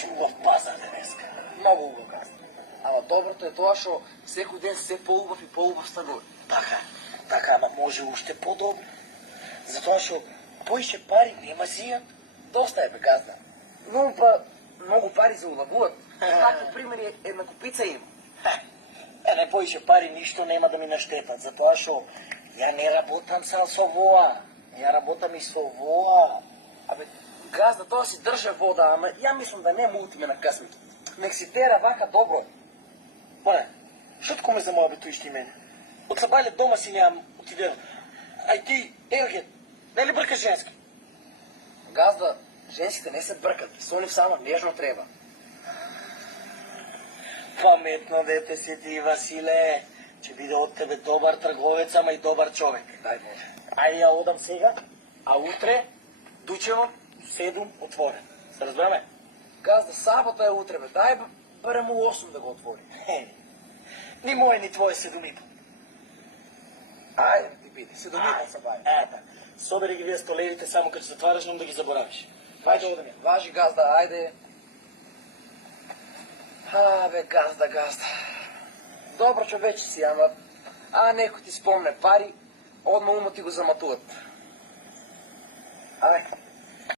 Баш убав пазар денеска. Много убав газда. Ама доброто е тоа што секој ден се поубав и поубав станува. Така, ама може уште по-добро. Затоа што поише пари нема зијат. Доста е бе газда. Но па многу пари за улавуват. Такви примери една купица има. Не поише пари ништо нема да ми наштетат, затоа што ја не работам сам со воа. Ја работам и со воа. Абе, газда, тоа си држе вода, ама ја мислам да не му утиме на късмите. Нек си тера вака добро. Боне, шутко ме замоја бе тој што и мене. Од сабајле дома си неам отидел. Ај ти, Ерген, не ли бркаш женски? Газда, женските не се бркат, со нив само нежно треба. Паметно дете си ти, Василе. Ќе биде од тебе добар трговец, ама и добар човек. Дај Боже. Ајде ја одам сега, а утре дучево 7 отворен. Се разбраме? Газда, сабота е утре, бе. Дај барем у 8 да го отвори. Ни моје, ни твое 7,5. Ајде, ти биде, 7 са бај. Ета, собери ги вие столерите само кога ќе затвараш, но да ги заборавиш. Ајде, одем ја. Важи, газда, ајде. Абе, газда. Добро човече си, ама... некој ти спомне пари, одма умот ти го заматуват. Абе,